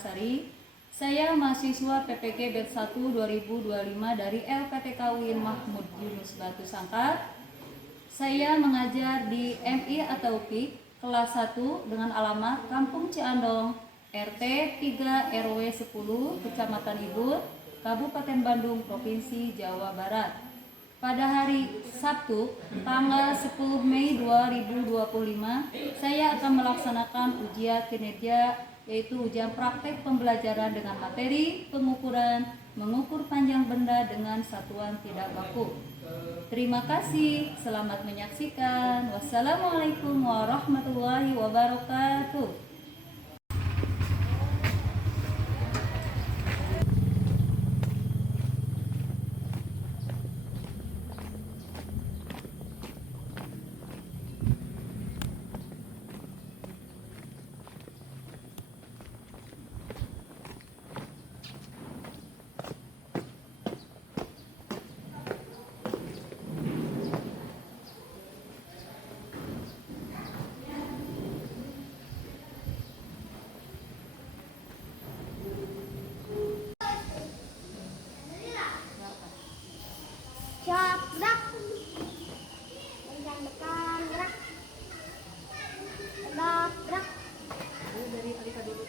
Purbasari. Saya mahasiswa PPG Batch 1 2025 dari LPTK UIN Mahmud Yunus Batu Sangkar. Saya mengajar di MI atau PIK kelas 1 dengan alamat Kampung Ciandong, RT 3 RW 10, Kecamatan Ibut, Kabupaten Bandung, Provinsi Jawa Barat. Pada hari Sabtu, tanggal 10 Mei 2025, saya akan melaksanakan ujian kinerja, yaitu ujian praktek pembelajaran dengan materi pengukuran mengukur panjang benda dengan satuan tidak baku. Terima kasih, selamat menyaksikan. Wassalamualaikum warahmatullahi wabarakatuh. Gerak, kencang depan, gerak, tegak, gerak. Dari Alika dulu.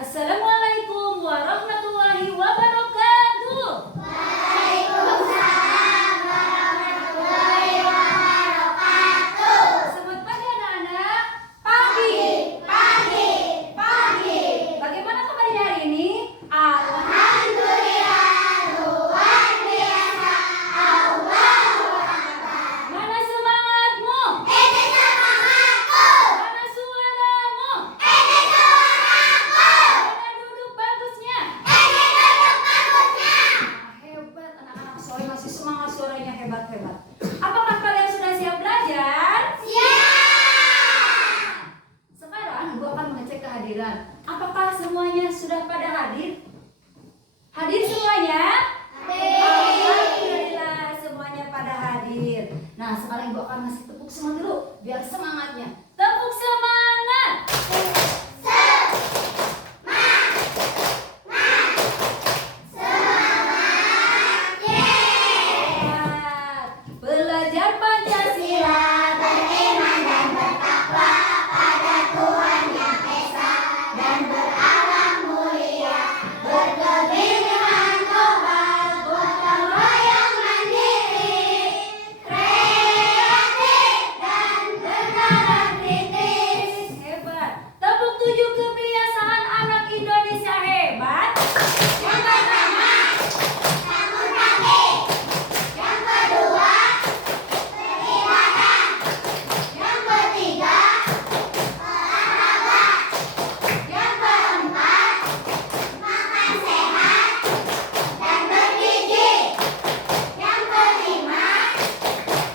Assalamualaikum warahmatullahi wabarakatuh. Waalaikumsalam warahmatullahi wabarakatuh. Selamat pagi anak-anak. Pagi, pagi, pagi. Bagaimana kabarnya hari ini? Alhamdulillah, luar biasa. Allahu Akbar. Mana semangatmu? Ini semangatku. Mana suaramu? Ini suaraku. Mana duduk bagusnya? Ini duduk bagusnya. Hebat anak-anak, soalnya masih semangat, suaranya hebat-hebat. Apakah kalian sudah siap belajar? Siap. Sekarang Ibu akan mengecek kehadiran. Apakah semuanya sudah pada hadir? Hadir semuanya? Alhamdulillah, semuanya pada hadir. Nah, sekarang Ibu akan ngasih tepuk semangat dulu biar semangatnya. Tepuk semangat. Semangat. Belajar Pancasila, Beriman dan bertakwa pada Tuhan Yang Esa dan berakhlak mulia, berkebinekaan global, gotong royong mandiri, kreatif dan bernalar kritis. hebat. Tepuk 7 kebiasaan anak Indonesia hebat. Yang pertama, bangun pagi. Yang kedua, beribadah. Yang ketiga, olahraga. Yang keempat, makan sehat dan bergizi. Yang kelima,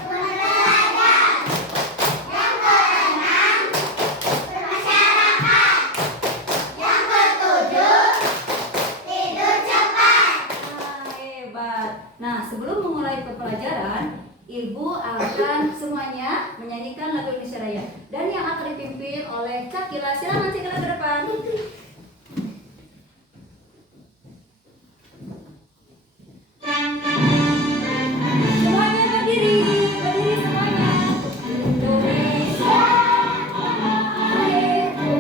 belajar. Yang keenam, bermasyarakat. Yang ketujuh, tidur cepat. Hebat. Nah, sebelum memulai pembelajaran, Ibu akan semuanya menyanyikan lagu Indonesia Raya dan yang akan dipimpin oleh Cakila. Silakan Cakila ke depan. Semuanya berdiri, berdiri semuanya. Indonesia airku,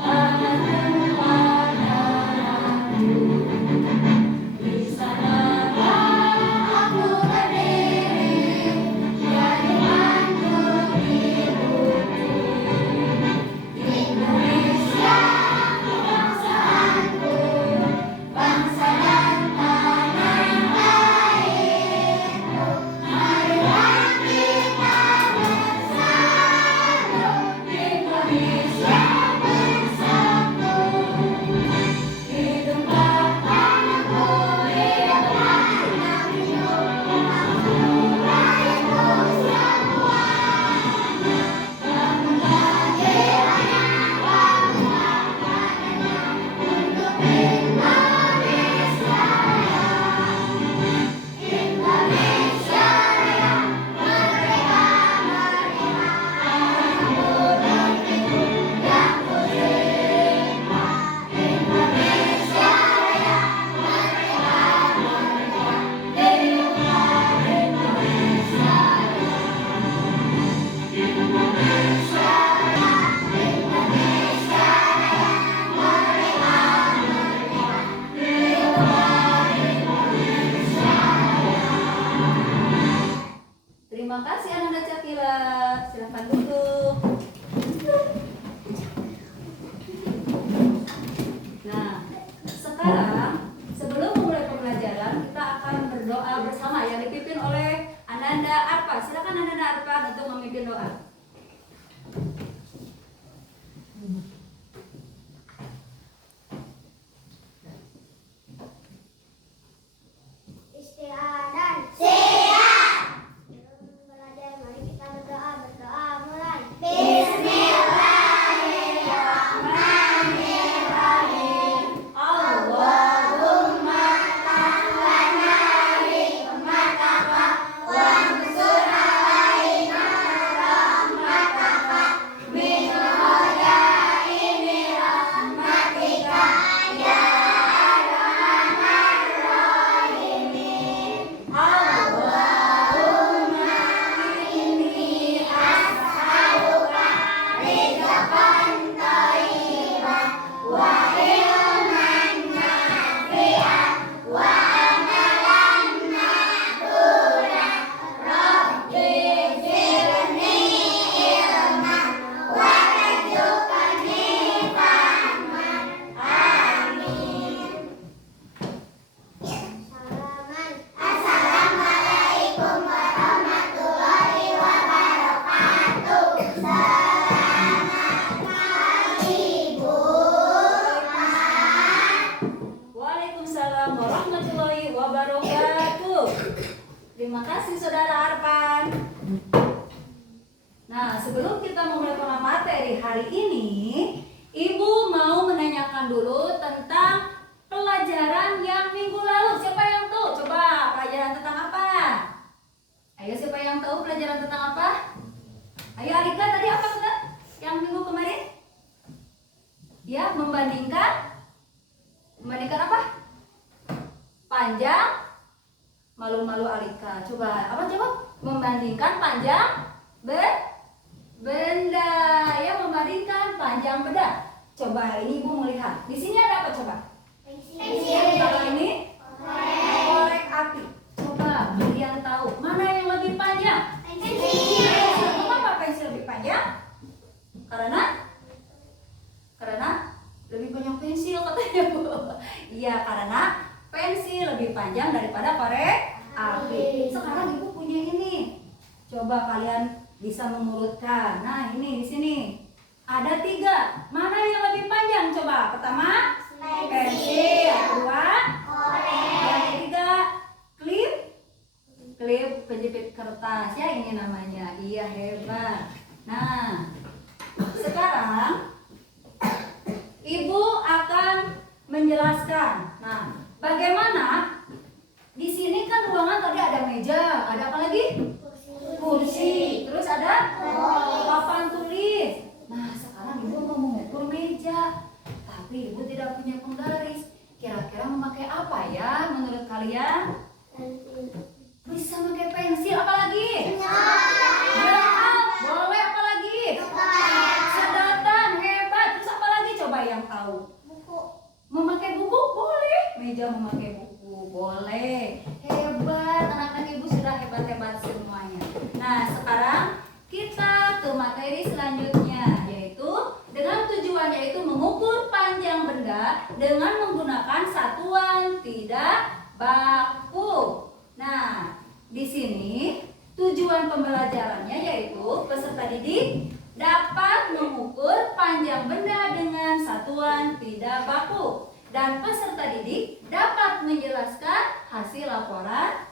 tanah tempat darahku. Di sanalah Aku berdiri, jadi mantu hidupku. Indonesia Ya, membandingkan apa? Panjang malu-malu Alika. Coba apa jawab? Membandingkan panjang benda. Ya, membandingkan panjang benda. Coba ini Ibu melihat. Di sini ada apa coba? Pensil. Kalau ini korek api. Coba kalian tahu mana yang lebih panjang? Pensil. Kenapa pensil lebih panjang? Karena lebih banyak pensil katanya Bu. Iya, karena pensil lebih panjang daripada korek api. Sekarang Ibu punya ini. Coba kalian bisa mengurutkan. Nah, ini di sini ada 3. Mana yang lebih panjang? Coba. Pertama, pensil. Kedua, yang ketiga, klip penjepit kertas. Ya, ini namanya. Iya, hebat. Nah, sekarang Ibu akan menjelaskan. Nah, bagaimana di sini kan ruangan tadi ada meja, ada apa lagi? Kursi. Terus ada papan tulis. Nah, sekarang Ibu mau mengukur meja, tapi Ibu tidak punya penggaris. Kira-kira memakai apa ya menurut kalian? Bisa pakai pensil, apa lagi? Jengkal, boleh apa lagi? Sedotan, hebat. Terus apa lagi coba yang tahu? Memakai buku boleh. Meja memakai buku boleh. Hebat, anak-anak Ibu sudah hebat-hebat semuanya. Nah, sekarang kita ke materi selanjutnya, yaitu dengan tujuan yaitu mengukur panjang benda dengan menggunakan satuan tidak baku. Nah, di sini tujuan pembelajarannya yaitu peserta didik dapat mengukur panjang benda dengan satuan tidak baku dan peserta didik dapat menjelaskan hasil laporan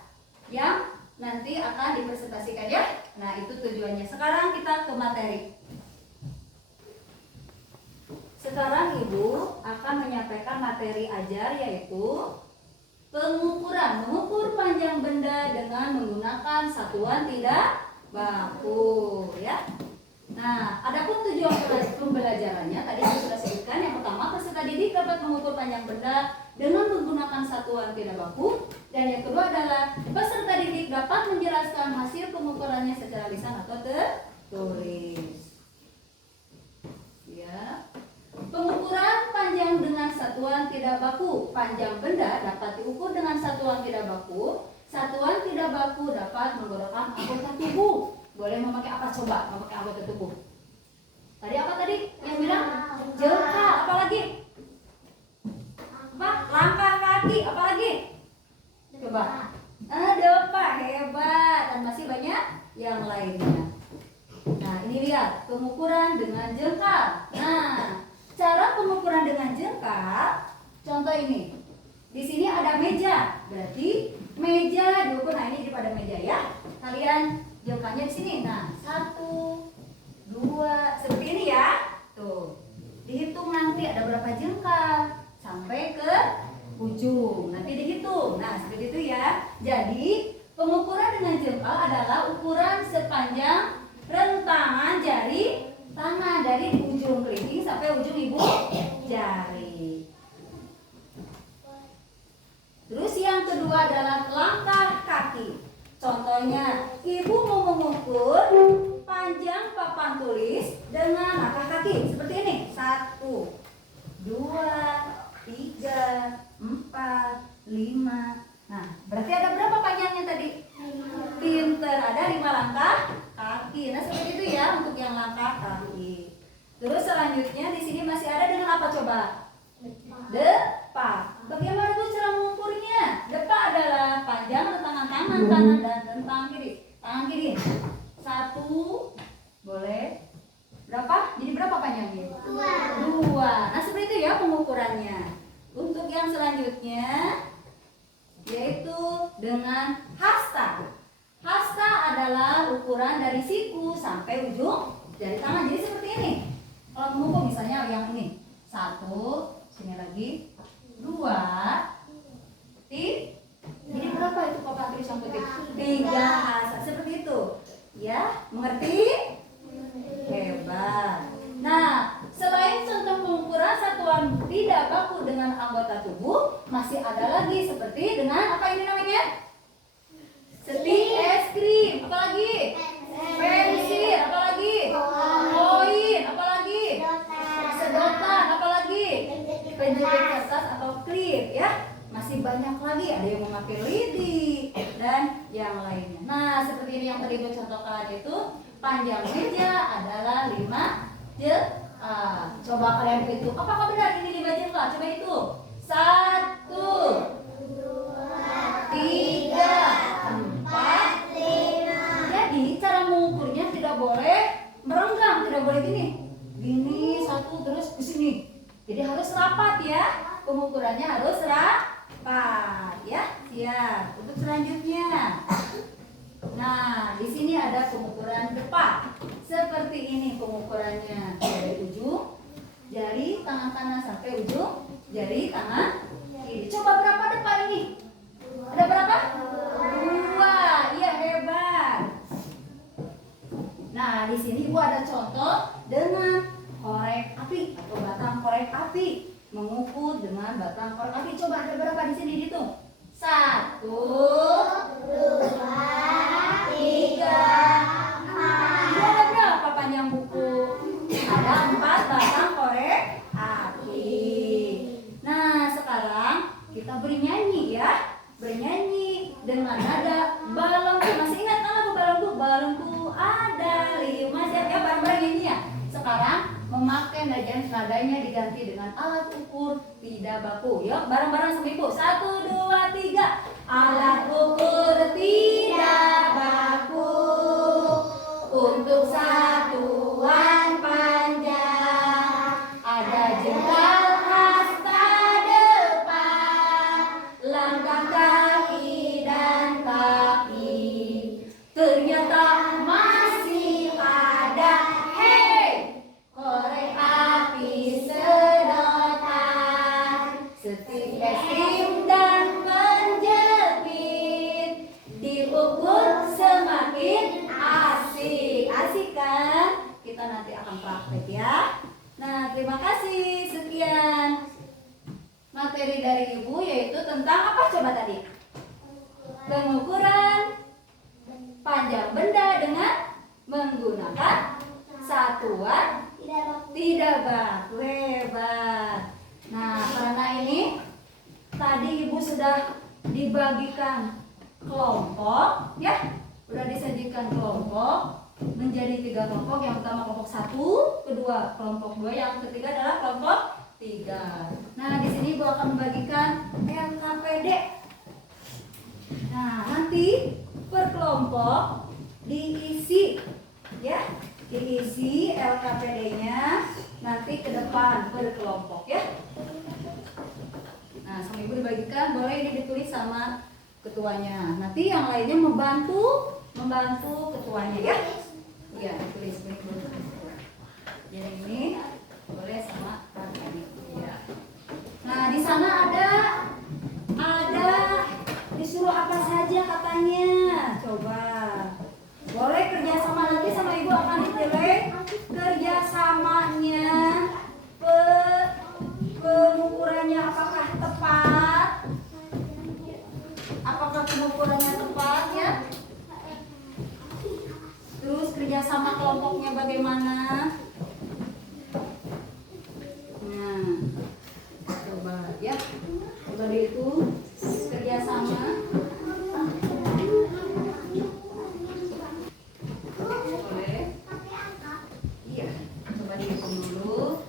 yang nanti akan dipresentasikan ya. Nah, itu tujuannya. Sekarang kita ke materi. Sekarang Ibu akan menyampaikan materi ajar yaitu pengukuran, mengukur panjang benda dengan menggunakan satuan tidak baku ya. Nah, adapun tujuan pembelajarannya tadi saya sudah sebutkan. Yang pertama, peserta didik dapat mengukur panjang benda dengan menggunakan satuan tidak baku, dan yang kedua adalah peserta didik dapat menjelaskan hasil pengukurannya secara lisan atau tertulis. Ya. Pengukuran panjang dengan satuan tidak baku. Panjang benda dapat diukur dengan satuan tidak baku. Satuan tidak baku dapat menggunakan anggota tubuh. Boleh memakai apa coba? Memakai anggota tubuh. Tadi apa tadi? Yang bilang jengkal. Apa lagi? Apa? Langkah kaki. Apa lagi? Coba. Depa, hebat. Dan masih banyak yang lainnya. Nah, ini lihat pengukuran dengan jengkal. Nah, cara pengukuran dengan jengkal, contoh ini. Di sini ada meja, berarti meja diukur. Nah, ini pada meja ya. Kalian jengkalnya di sini. Nah, 1, 2, seperti ini ya. Tuh, dihitung nanti ada berapa jengkal sampai ke ujung. Nanti dihitung. Nah, seperti itu ya. Jadi pengukuran dengan jengkal adalah ukuran sepanjang rentangan jari tangan dari ujung kelingking sampai ujung ibu jari. Terus yang kedua adalah langkah kaki. Contohnya, ibu mau mengukur panjang papan tulis dengan langkah kaki seperti ini. 1, 2, 3, 4, 5. Nah, berarti ada berapa panjangnya tadi? Pinter, ada 5 langkah kaki. Nah, seperti itu ya untuk yang langkah kaki. Terus selanjutnya di sini masih ada dengan apa coba? Depa. Bagaimana Bu cara mengukurnya? Depa adalah panjang rentangan tangan kanan dan rentang kiri. Tangan kiri 1, boleh. Berapa? Jadi berapa panjangnya? 2. Nah, seperti itu ya pengukurannya. Untuk yang selanjutnya yaitu dengan hasta. Hasta adalah ukuran dari siku sampai ujung jari tangan. Jadi seperti ini. Kalau mengukur misalnya yang ini 1, sini lagi 2, jadi berapa itu papan tulis yang putih? 3 hasta. Seperti itu. Ya, mengerti? Hebat. Nah, selain contoh pengukuran satuan tidak baku dengan anggota tubuh, masih ada lagi seperti dengan apa ini namanya? Stik es krim, apalagi? Pensil, apalagi? Koin, apalagi? Sedotan, apalagi? Penjepit kertas atau klip ya. Masih banyak lagi, ada yang memakai lidi dan yang lainnya. Nah, seperti ini yang tadi Ibu contohkan itu, panjang meja adalah 5 jengkal. Coba kalian hitung, apakah benar ini 5 jengkal? Coba hitung. 1, 3, 4, 5. Jadi cara mengukurnya tidak boleh merenggang, tidak boleh gini. Gini satu terus ke sini. Jadi harus rapat ya. Pengukurannya harus rapat ya. Siap. Untuk selanjutnya. Nah, di sini ada pengukuran depan. Seperti ini pengukurannya. Dari ujung jari tangan kanan sampai ujung jari tangan kiri. Coba berapa depan ini? Ada berapa? 2. Iya, hebat. Nah, di sini Ibu ada contoh dengan korek api atau batang korek api. Mengukur dengan batang korek api. Coba ada berapa di sini dihitung? 1, 2, 3, 4. Ini ada berapa panjang buku? Ada 4 batang korek api. Nah, sekarang kita bernyanyi ya. Bernyanyi dengan nada balonku. Masih ingat kan lagu balonku? Balonku ada 5 jari ya, bareng-bareng nyanyi ya. Sekarang memakai nadanya diganti dengan alat ukur tidak baku. Yuk, bareng-bareng sama Ibu. 1, 2, 3. Alat ukur tidak baku untuk satuan panjang. Ada jengkal hasta depan, langkah kaki dan kaki. Ternyata masih ada, hey, korek api, sedotan, stik es krim dan penjepit. Diukur semakin asik. Asik kan? Kita nanti akan praktek ya. Nah, terima kasih. Sekian materi dari Ibu, yaitu tentang apa coba tadi? Pengukuran panjang benda dengan menggunakan satuan tidak baku. Hebat. Nah, karena ini tadi Ibu sudah dibagikan kelompok ya, sudah disajikan kelompok menjadi 3 kelompok. Yang pertama kelompok 1, kedua kelompok 2, yang ketiga adalah kelompok 3. Nah, di sini Ibu akan membagikan LKPD. Nah, nanti per kelompok diisi ya, diisi LKPD-nya nanti ke depan per kelompok ya. Nah, sama Ibu dibagikan, boleh ini ditulis sama ketuanya. Nanti yang lainnya membantu ketuanya ya. Iya, ditulis Ibu. Jadi ini boleh sama kakaknya. Ya. Nah, di sana ada disuruh apa saja katanya. Coba. Boleh kerjasama, nanti sama Ibu akan ditulis kerjasamanya. Pengukurannya apakah tepat? Apakah pengukurannya tepat ya? Terus kerjasama kelompoknya bagaimana? Nah, coba ya. Coba dihitung kerjasama. Boleh? Iya. Coba dihitung dulu.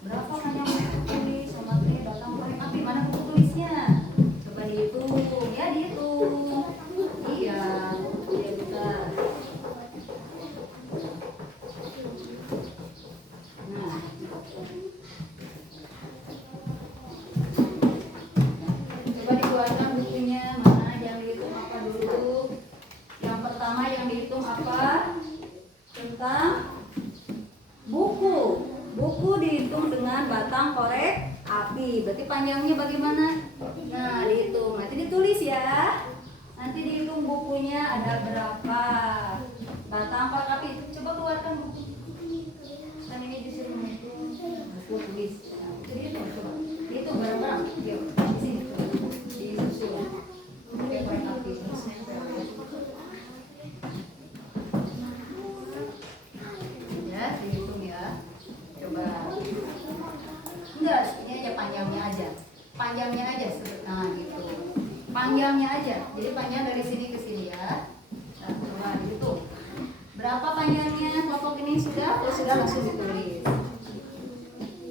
Berapa panjang tulis sama batang korek api? Mana buku tulisnya? Coba dihitung, ya dihitung. Iya, iya betul. Nah, coba dikeluarkan bukunya. Mana yang dihitung apa dulu? Yang pertama yang dihitung apa? Tentang buku. Buku dihitung dengan batang korek api. Berarti panjangnya bagaimana? Nah, dihitung. Nanti ditulis ya. Nanti dihitung bukunya ada berapa batang korek api. Coba keluarkan buku. Kan ini disuruh menghitung. Buku tulis. Nah, itu dihitung. panjangnya aja. Panjangnya aja, nah gitu. Panjangnya aja. Jadi panjang dari sini ke sini ya. Nah, coba dihitung. Berapa panjangnya kelompok ini sudah? Oh, sudah langsung ditulis.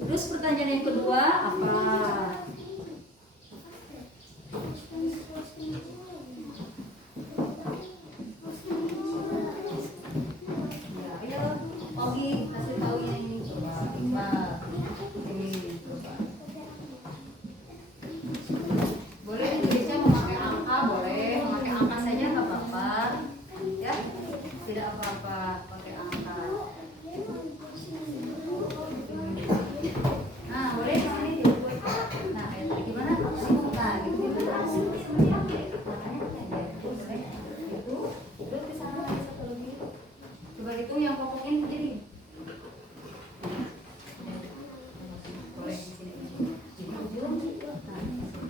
Terus pertanyaan yang kedua apa? Ya, ayo, Ogi kasih tahu ini. Coba, Iqbal. Ini, coba. Boleh ditulisnya memakai angka, boleh memakai angka saja nggak apa-apa, ya, tidak apa-apa pakai angka. Nah, boleh ini dibuat. Nah, kayak tadi gimana? Nah, gitu langsung itu di sana satu lagi. Coba itu yang pokoknya jadi. Boleh di sini. Jadi ujung. Nah,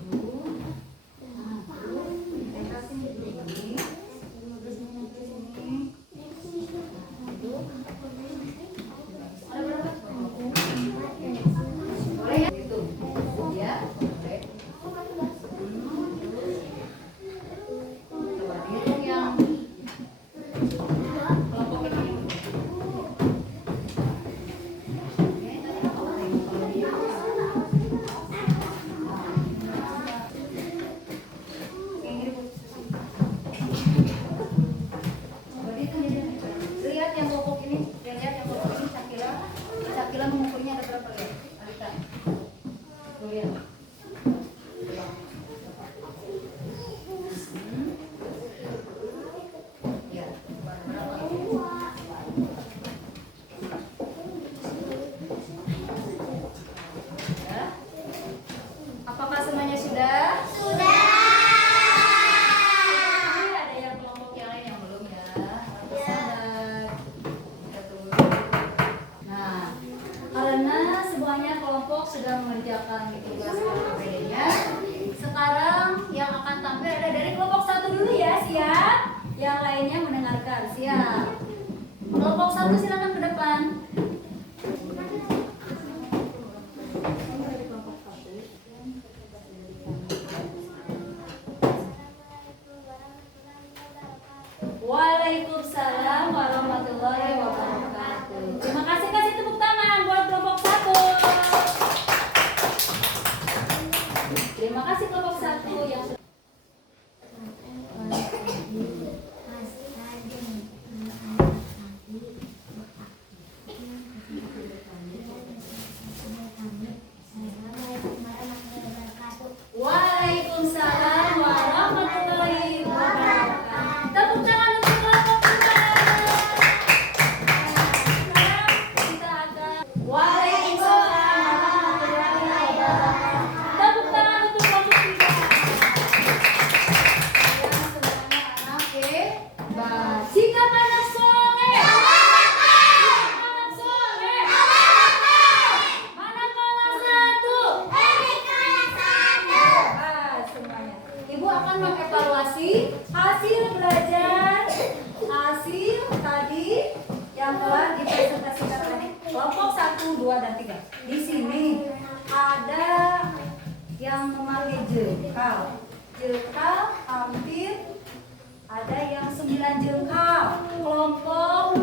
ujung. Nah, terus kita sini begini. Terus sampai sini. Itu. Ada berapa? Boleh ya? Itu. Ya, boleh. Coba dihitung yang kelompok ini. Oke, tadi apa lagi? Kalau dia lihat yang kelompok ini, Cakila mengukurnya ada berapa ya? Alika, lihat. Ya, berapa? Ya. Apakah semuanya sudah? Sudah. Ada yang kelompok yang lain yang belum ya? Harus sabar. Kita tunggu. Nah, karena semuanya kelompok sudah mengerjakan tugas KPD-nya, sekarang yang akan tampil ada dari kelompok 1 dulu ya, siap? Yang lainnya mendengarkan, siap? Kelompok 1 silakan ke depan. Waalaikumsalam warahmatullahi wabarakatuh. Terima kasih, kasih tepuk tangan buat kelompok 1. Terima kasih kelompok 1 yang sudah. Waalaikumsalam warahmatullahi wabarakatuh. Tepuk tangan untuk kelompok 2. Kita akan Waalaikumsalam warahmatullahi wabarakatuh. Tepuk tangan untuk kelompok 3. Ya, semuanya anak hebat. Sikap anak soleh. Sikap anak soleh. Mana kelas 1? Semuanya. Ibu akan mengevaluasi hasil belajar, hasil tadi yang telah dipresentasikan tadi. Kelompok 1, 2, dan 3. Di sini ada yang memakai jengkal. Jengkal hampir ada yang 9 jengkal. Kelompok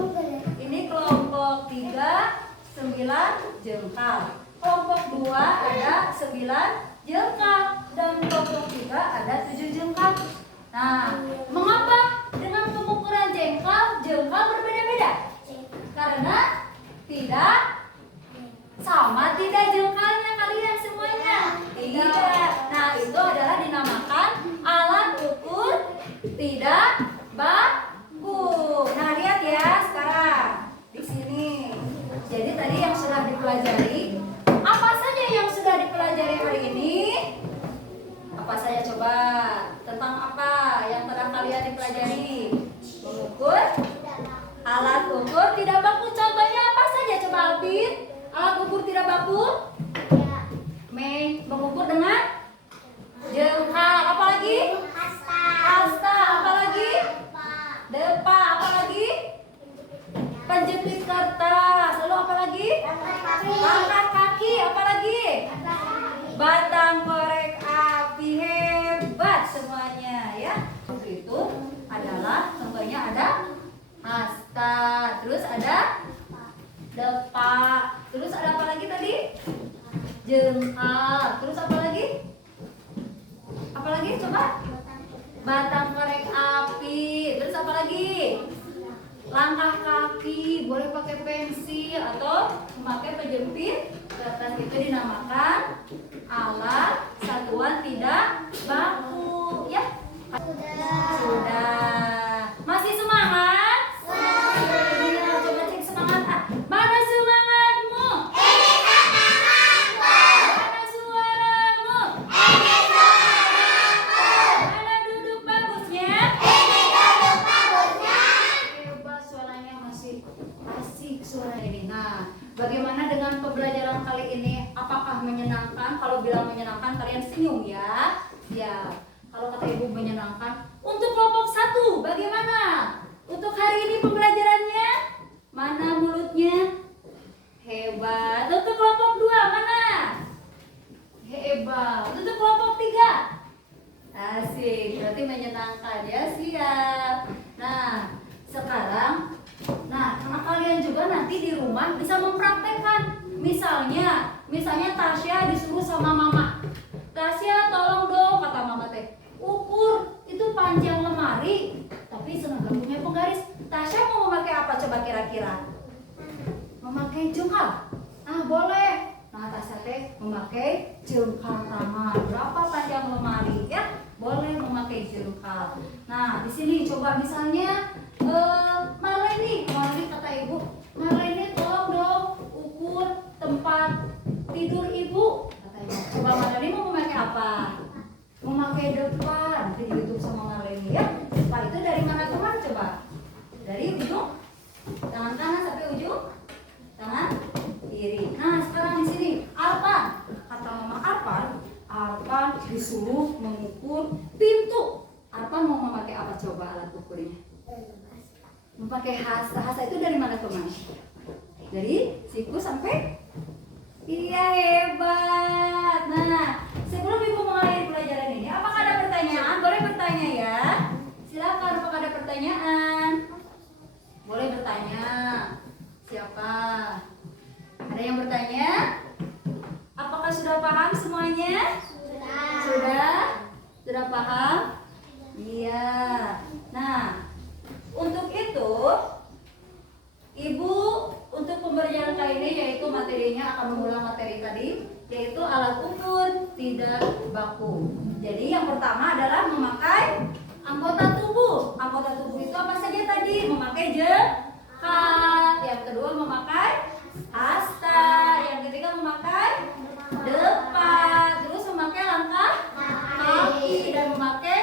ini kelompok 3, 9 jengkal. Kelompok 2 ada 9 jengkal dan kelompok 3 ada 7 jengkal. Nah, mengapa dengan pengukuran jengkal berbeda-beda? Karena tidak sama tidak jengkalnya kalian semuanya. Tidak. Nah, itu adalah dinamakan alat ukur tidak baku. Nah, lihat ya sekarang di sini. Jadi tadi yang sudah dipelajari, apa saja yang sudah dipelajari hari ini? Apa saja coba? Tentang apa yang telah kalian dipelajari? Mengukur alat ukur tidak baku. Contohnya apa saja coba Alvin? Alat ukur tidak baku? Mengukur dengan jengkal. Apa lagi? Asta. Apa lagi? Depa. Apa lagi? Penjepit kertas. Lalu apa lagi? Angkat kaki. Apa lagi? batang korek api, hebat semuanya ya. Untuk itu adalah contohnya ada hasta, terus ada depa, terus ada apa lagi tadi? Jengkal, terus apa lagi? Apa lagi coba? Batang korek api, terus apa lagi? Langkah kaki, boleh pakai pensil atau memakai penjepit kertas. Itu dinamakan alat satuan tidak baku ya. Sudah. Masih semangat? Iya, coba cek semangat. Mana semangatmu? Mana suaramu? Mana duduk bagusnya? Hebat, suaranya masih asik suara ini. Nah, bagaimana dengan pembelajaran kali ini? Apakah menyenangkan? Kalau bilang menyenangkan, kalian senyum ya. Ya. Kalau kata ibu menyenangkan. Untuk kelompok 1 bagaimana? Untuk hari ini pembelajarannya? Mana mulutnya? Hebat. Untuk kelompok 2 mana? Hebat. Untuk kelompok 3? Asik. Berarti menyenangkan ya. Siap. Nah, sekarang karena kalian juga nanti di rumah bisa mempraktekkan. Misalnya Tasya disuruh sama mama. Tasya tolong dong, kata mama teh, ukur itu panjang lemari, tapi nggak punya penggaris. Tasya mau memakai apa coba kira-kira? Memakai jengkal. Nah boleh. Nah Tasya teh memakai jengkal tangan. Berapa panjang lemari ya? Boleh memakai jengkal. Nah di sini coba misalnya Marleni kata ibu, Marleni tolong dong ukur tempat tidur ibu. Kata ibu. Coba Marleni mau memakai apa? Memakai depan, dihitung sama Marleni ya. Depan itu dari mana teman coba? Dari ujung tangan kanan sampai ujung tangan kiri. Nah sekarang di sini Arpan, kata mama Arpan disuruh mengukur pintu. Arpan mau memakai apa coba alat ukurnya? Memakai hasta. Hasta itu dari mana teman? Dari siku sampai. Iya hebat. Nah sebelum ibu mengakhiri pelajaran ini, apakah ada pertanyaan? Boleh bertanya ya. Silakan, apakah ada pertanyaan? Boleh bertanya. Siapa? Ada yang bertanya? Apakah sudah paham semuanya? Sudah paham? Iya. Nah, untuk itu ibu untuk pembelajaran kali ini yaitu materinya akan mengulang materi tadi, yaitu alat ukur tidak baku. Jadi yang pertama adalah memakai anggota tubuh. Anggota tubuh itu apa saja tadi? Memakai jengkal. Yang kedua memakai hasta. Yang ketiga memakai depan. Terus memakai langkah kaki dan memakai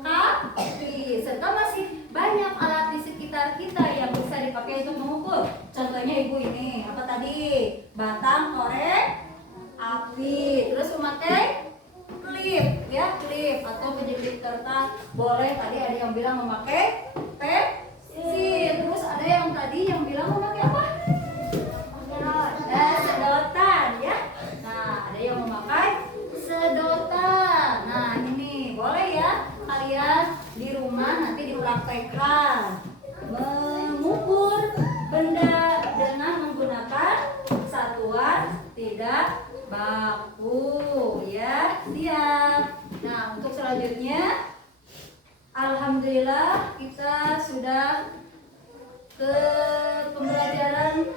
kaki. Serta masih banyak alat di sekitar kita yang bisa dipakai untuk mengukur. Contohnya ibu ini apa tadi? Batang korek api. Terus memakai klip ya, klip atau penjepit kertas. Boleh, tadi ada yang bilang memakai pensil. Terus ada yang tadi yang bilang memakai apa? Sedotan ya. Nah, ada yang memakai sedotan. Nah, ini boleh ya kalian di rumah nanti dipraktekkan mengukur benda dengan menggunakan satuan tidak baku ya. Siap. Nah untuk selanjutnya alhamdulillah kita sudah ke pembelajaran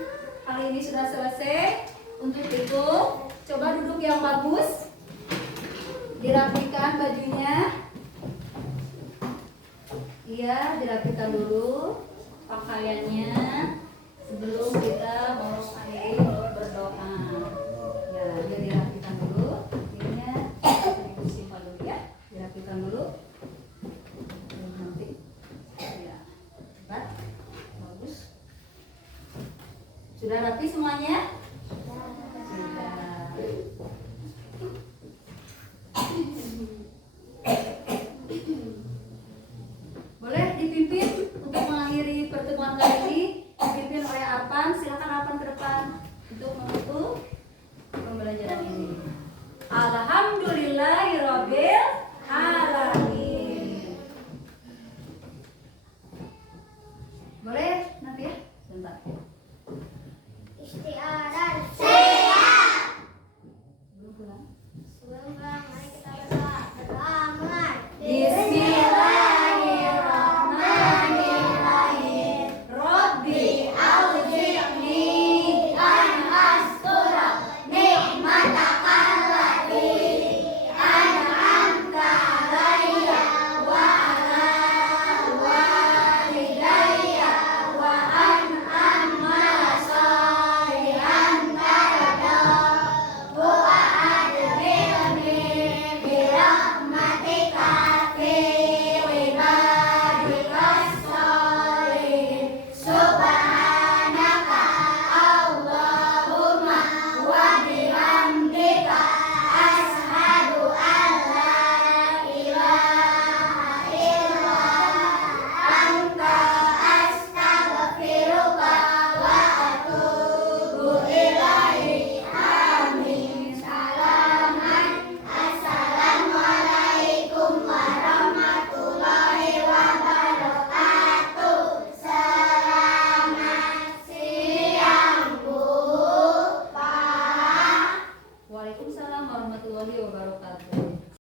kali ini sudah selesai. Untuk itu coba duduk yang bagus, dirapikan bajunya. Iya, dirapikan dulu pakaiannya sebelum kita mau akhiri untuk berdoa. Ya, dia dirapikan dulu. Ininya simpan dulu ya. Dirapikan dulu. Nanti. Ya. Cepat. Bagus. Sudah rapi semuanya? Sudah. Boleh dipimpin untuk mengakhiri pertemuan kali ini, dipimpin oleh Arpan. Silakan Arpan ke depan untuk menutup pembelajaran ini. Alhamdulillahirabbil alamin. Boleh nanti ya? Sebentar. Istiadat. Siap. Belum pulang. Sebelum pulang, mari kita berdoa. Berdoa mulai. Bismillahirrahmanirrahim. Rabbi auzi'ni an ashkura ni'mataka allati an'amta 'alayya wa 'ala walidayya wa an a'mala shalihan tardah wa adkhilni bi rahmatika fi ibadikas shalihin. Subhanaka Allahumma wa bihamdika asyhadu an la ilaha illa anta astaghfiruka wa atubu ilaik. Amin. Assalamualaikum warahmatullahi wabarakatuh. Selamat siang Bu, Pak. Waalaikumsalam warahmatullahi wabarakatuh.